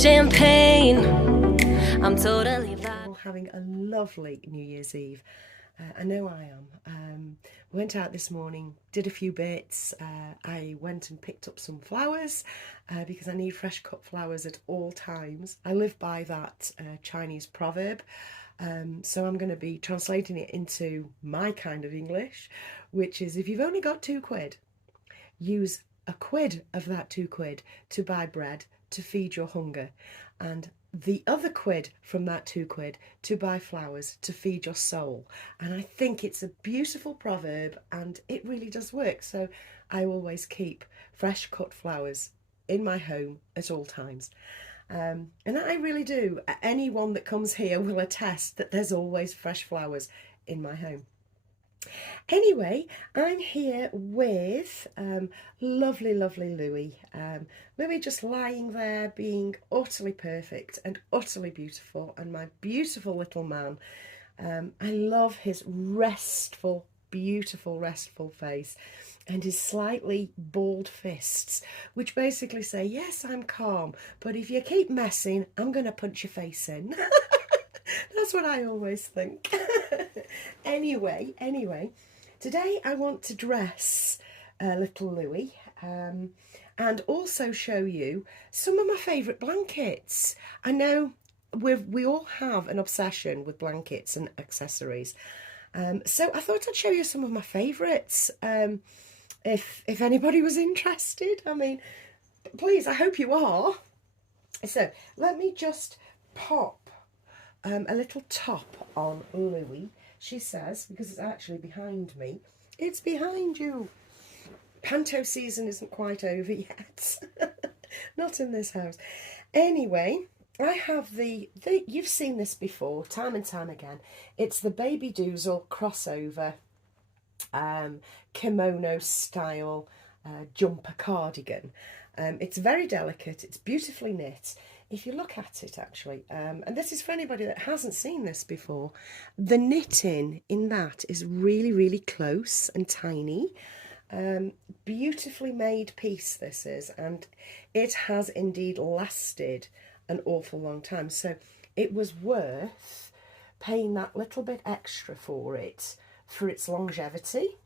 champagne. I'm totally All having a lovely New Year's Eve. I know I am. Went out this morning, did a few bits. I went and picked up some flowers because I need fresh cut flowers at all times. I live by that Chinese proverb. So I'm going to be translating it into my kind of English, which is if you've only got £2, use a quid of that £2 to buy bread to feed your hunger, and the other quid from that £2 to buy flowers to feed your soul. And I think it's a beautiful proverb and it really does work. So I always keep fresh cut flowers in my home at all times. And I really do. Anyone that comes here will attest that there's always fresh flowers in my home. Anyway, I'm here with lovely Louis. Louis just lying there being utterly perfect and utterly beautiful, and my beautiful little man. I love his restful, beautiful, restful face and his slightly balled fists, which basically say, yes, I'm calm, but if you keep messing, I'm going to punch your face in. That's what I always think. Anyway, today I want to dress little Louis and also show you some of my favourite blankets. I know we all have an obsession with blankets and accessories. So I thought I'd show you some of my favourites if anybody was interested. I mean, please, I hope you are. So let me just pop a little top on Louis, she says, because it's actually behind me. It's behind you. Panto season isn't quite over yet. Not in this house. Anyway, I have the you've seen this before, time and time again. It's the Baby Doozle crossover kimono style jumper cardigan. It's very delicate, it's beautifully knit. If you look at it actually, and this is for anybody that hasn't seen this before, the knitting in that is really close and tiny. Beautifully made piece this is, and it has indeed lasted an awful long time. So it was worth paying that little bit extra for its longevity,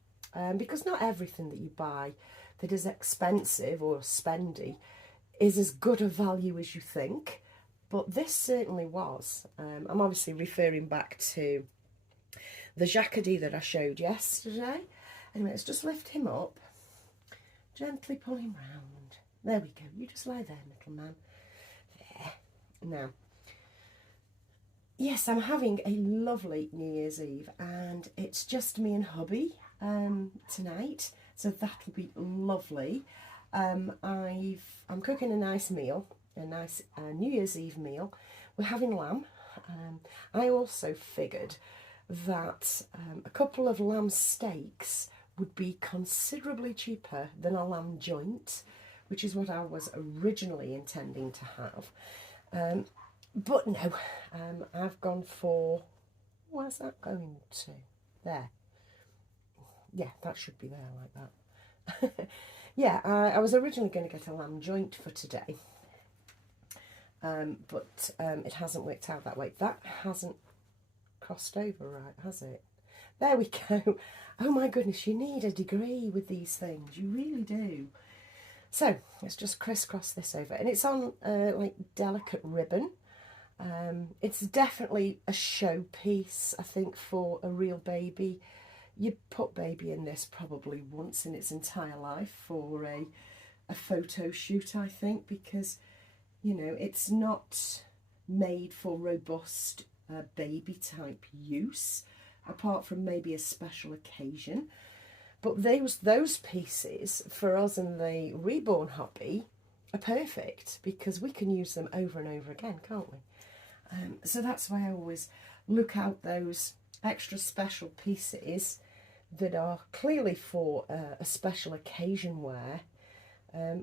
because not everything that you buy that is expensive or spendy is as good a value as you think, but this certainly was. I'm obviously referring back to the jacquardie that I showed yesterday. Anyway, let's just lift him up, gently pull him round. There we go, you just lie there, little man. There. Now, yes, I'm having a lovely New Year's Eve, and it's just me and hubby tonight, so that'll be lovely. I'm cooking a nice meal, a nice New Year's Eve meal. We're having lamb. I also figured that a couple of lamb steaks would be considerably cheaper than a lamb joint, which is what I was originally intending to have. But no, I've gone for, where's that going to? There. Yeah, that should be there like that. Yeah, I was originally going to get a lamb joint for today, but it hasn't worked out that way. That hasn't crossed over right, has it? There we go. Oh my goodness, you need a degree with these things. You really do. So let's just crisscross this over, and it's on like delicate ribbon. It's definitely a showpiece, I think, for a real baby. You'd put baby in this probably once in its entire life for a photo shoot, I think, because, you know, it's not made for robust baby type use, apart from maybe a special occasion. But those pieces for us in the reborn hobby are perfect because we can use them over and over again, can't we? So that's why I always look out those extra special pieces that are clearly for a special occasion wear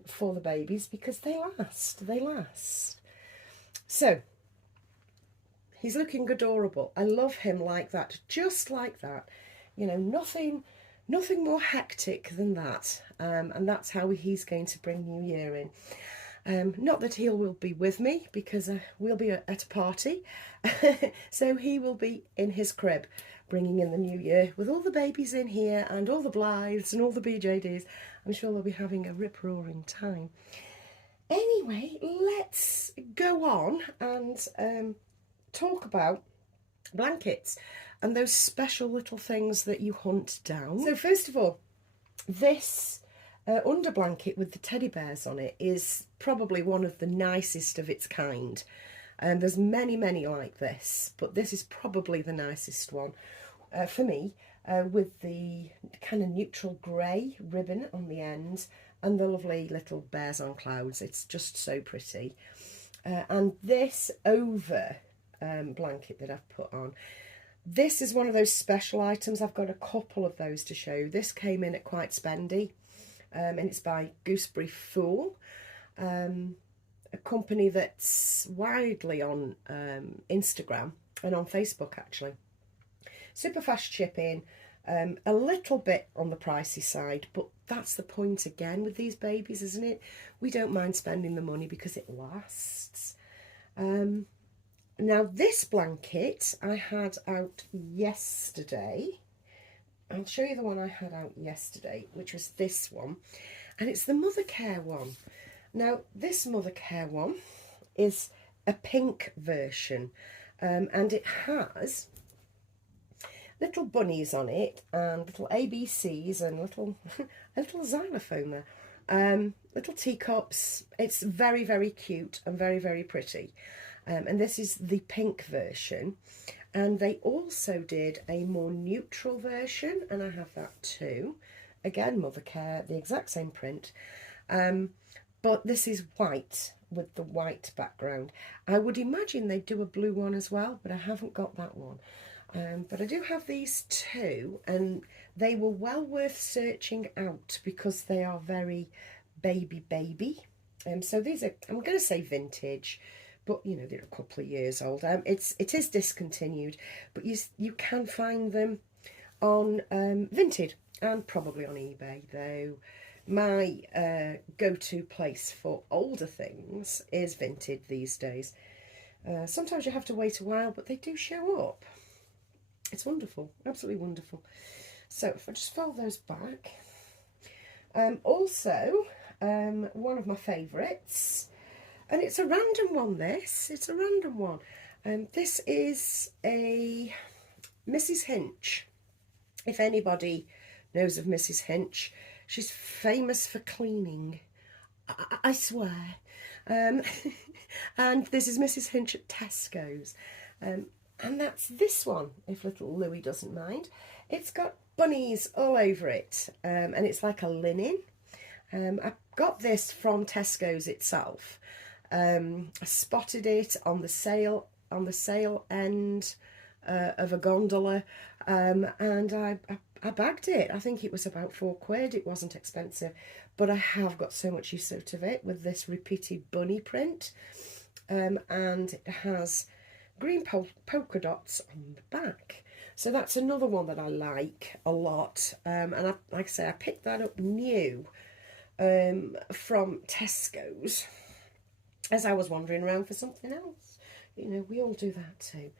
for the babies, because they last. So he's looking adorable. I love him like that, just like that. You know, nothing more hectic than that. And that's how he's going to bring New Year in. Not that he will be with me, because we'll be at a party. So he will be in his crib, bringing in the new year with all the babies in here and all the Blythes and all the BJDs. I'm sure they'll be having a rip-roaring time. Anyway, let's go on and talk about blankets and those special little things that you hunt down. So first of all, this under blanket with the teddy bears on it is probably one of the nicest of its kind. There's many like this, but this is probably the nicest one for me, with the kind of neutral grey ribbon on the end and the lovely little bears on clouds. It's just so pretty. And this over blanket that I've put on, this is one of those special items. I've got a couple of those to show. This came in at quite spendy, and it's by Gooseberry Fool, a company that's widely on Instagram and on Facebook actually. Super fast shipping, a little bit on the pricey side, but that's the point again with these babies, isn't it? We don't mind spending the money because it lasts. Now this blanket I had out yesterday. I'll show you the one I had out yesterday, which was this one, and it's the Mother Care one. Now this Mother Care one is a pink version, and it has little bunnies on it and little ABCs and little a little xylophone there, little teacups. It's very cute and very pretty. And this is the pink version, and they also did a more neutral version, and I have that too. Again, Mother Care, the exact same print, but this is white with the white background. I would imagine they do a blue one as well, but I haven't got that one. But I do have these two, and they were well worth searching out because they are very baby. So these are, I'm going to say vintage, but you know, they're a couple of years old. It is discontinued, but you can find them on Vinted and probably on eBay, though my go-to place for older things is Vinted these days. Sometimes you have to wait a while, but they do show up. It's wonderful, absolutely wonderful. So if I just fold those back. Also, one of my favourites, and it's a random one, it's a random one. This is a Mrs. Hinch. If anybody knows of Mrs. Hinch, she's famous for cleaning, I swear. And this is Mrs. Hinch at Tesco's. And that's this one, if little Louis doesn't mind. It's got bunnies all over it, and it's like a linen. I got this from Tesco's itself. I spotted it on the sale end of a gondola, and I bagged it. I think it was about £4. It wasn't expensive, but I have got so much use out of it with this repeated bunny print, and it has green polka dots on the back. So that's another one that I like a lot, and like I say, I picked that up new from Tesco's as I was wandering around for something else. You know, we all do that too.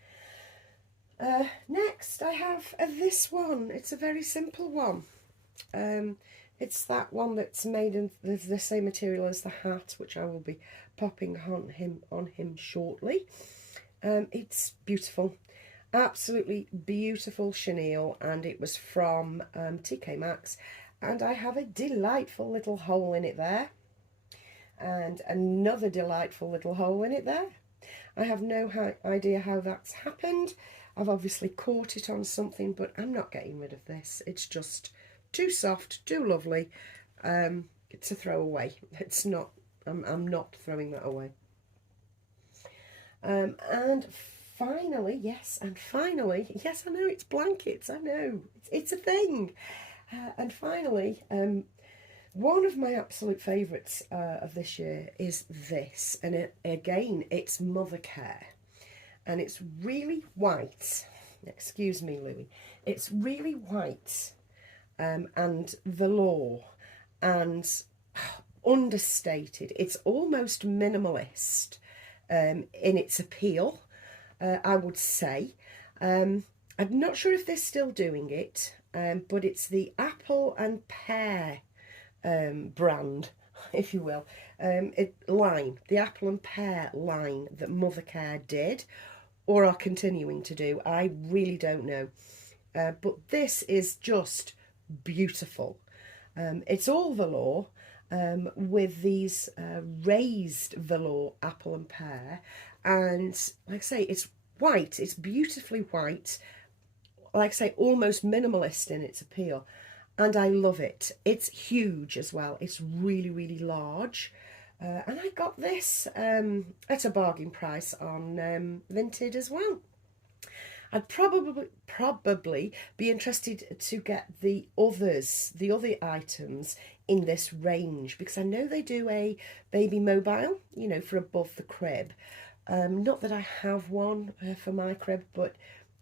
Next I have this one. It's a very simple one. It's that one that's made of the same material as the hat, which I will be popping on him shortly. It's beautiful, absolutely beautiful chenille, and it was from TK Maxx, and I have a delightful little hole in it there, and another delightful little hole in it there. I have no idea how that's happened. I've obviously caught it on something, but I'm not getting rid of this. It's just too soft, too lovely to throw away. It's not, I'm not throwing that away. And finally, yes, I know it's blankets, I know, it's a thing. And finally, one of my absolute favourites of this year is this, and again, it's Mother Care, and it's really white. Excuse me, Louis. It's really white, and velour, and understated. It's almost minimalist in its appeal, I would say. I'm not sure if they're still doing it, but it's the Apple and Pear brand, if you will. The Apple and Pear line that Mothercare did, or are continuing to do. I really don't know. But this is just beautiful. It's all velour with these raised velour apple and pear. And like I say, it's white. It's beautifully white. Like I say, almost minimalist in its appeal. And I love it. It's huge as well. It's really, really large. And I got this at a bargain price on Vinted as well. I'd probably be interested to get the other items in this range, because I know they do a baby mobile, you know, for above the crib. Not that I have one for my crib, but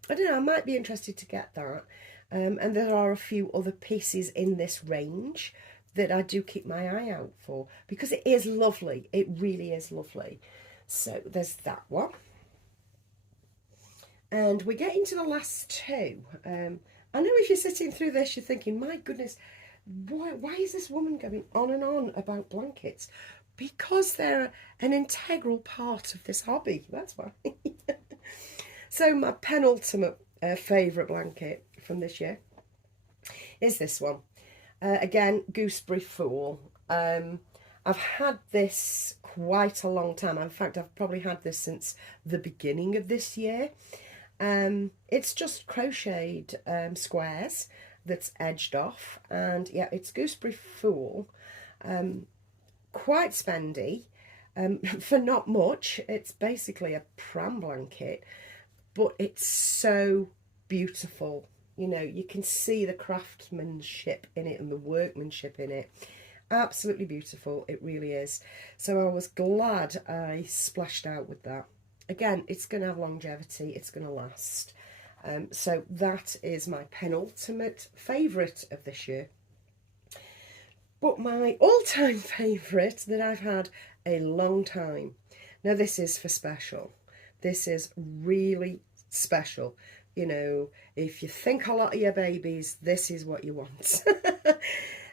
I don't know, I might be interested to get that. And there are a few other pieces in this range that I do keep my eye out for, because it is lovely. It really is lovely. So there's that one. And we get into the last two. I know if you're sitting through this, you're thinking, my goodness, why is this woman going on and on about blankets? Because they're an integral part of this hobby, that's why. So my penultimate favourite blanket from this year is this one. Again, Gooseberry Fool. I've had this quite a long time. In fact, I've probably had this since the beginning of this year. It's just crocheted squares that's edged off, and yeah, it's Gooseberry Fool. Quite spendy for not much. It's basically a pram blanket, but it's so beautiful. You know, you can see the craftsmanship in it and the workmanship in it. Absolutely beautiful, it really is. So I was glad I splashed out with that. Again, it's going to have longevity, it's going to last. So that is my penultimate favourite of this year. But my all-time favourite that I've had a long time. Now this is for special. This is really special. You know, if you think a lot of your babies, this is what you want.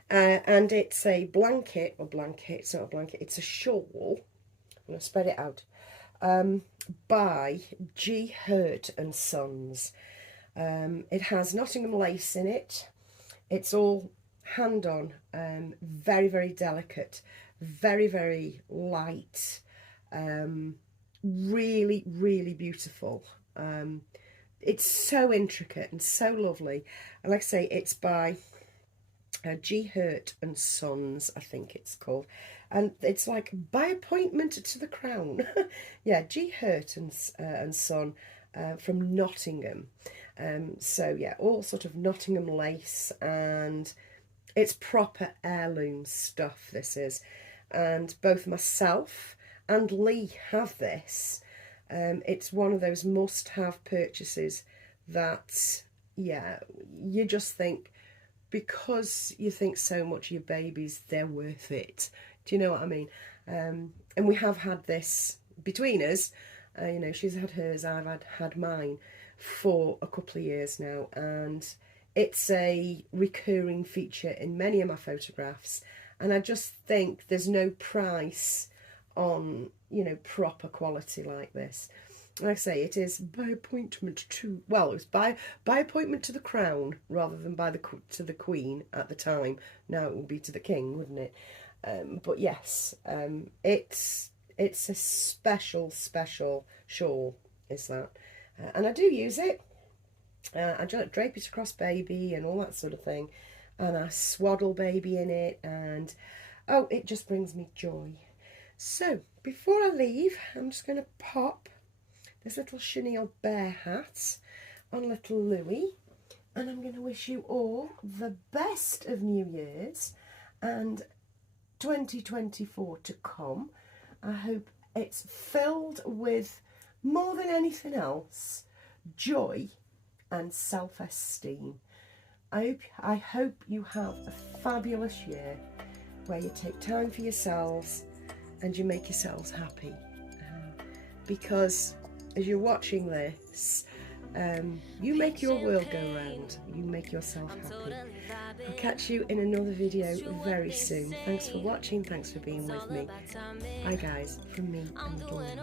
And it's a blanket, it's not a blanket, it's a shawl. I'm going to spread it out. By G. Hurt and Sons. It has Nottingham lace in it. It's all hand on, very, very delicate, very, very light, really, really beautiful. It's so intricate and so lovely. And like I say, it's by G. Hurt and Sons, I think it's called. And it's like by appointment to the Crown. Yeah, G. Hurt and Son from Nottingham. So yeah, all sort of Nottingham lace, and it's proper heirloom stuff, this is. And both myself and Lee have this. It's one of those must-have purchases that, yeah, you just think, because you think so much of your babies, they're worth it. Do you know what I mean? And we have had this between us. You know, she's had hers, I've had mine for a couple of years now, and it's a recurring feature in many of my photographs. And I just think there's no price on, you know, proper quality like this. Like I say, it is by appointment to, well, it was by appointment to the Crown rather than to the Queen at the time. Now it would be to the King, wouldn't it? But yes, it's a special shawl, is that. And I do use it. I drape it across baby and all that sort of thing. And I swaddle baby in it, and oh, it just brings me joy. So, before I leave, I'm just going to pop this little chenille bear hat on little Louie, and I'm going to wish you all the best of New Year's and 2024 to come. I hope it's filled with, more than anything else, joy and self-esteem. I hope you have a fabulous year, where you take time for yourselves and you make yourselves happy. Because as you're watching this, you make your world go round, you make yourself happy. I'll catch you in another video very soon. Thanks for watching, thanks for being with me. Bye guys, from me and little Amy.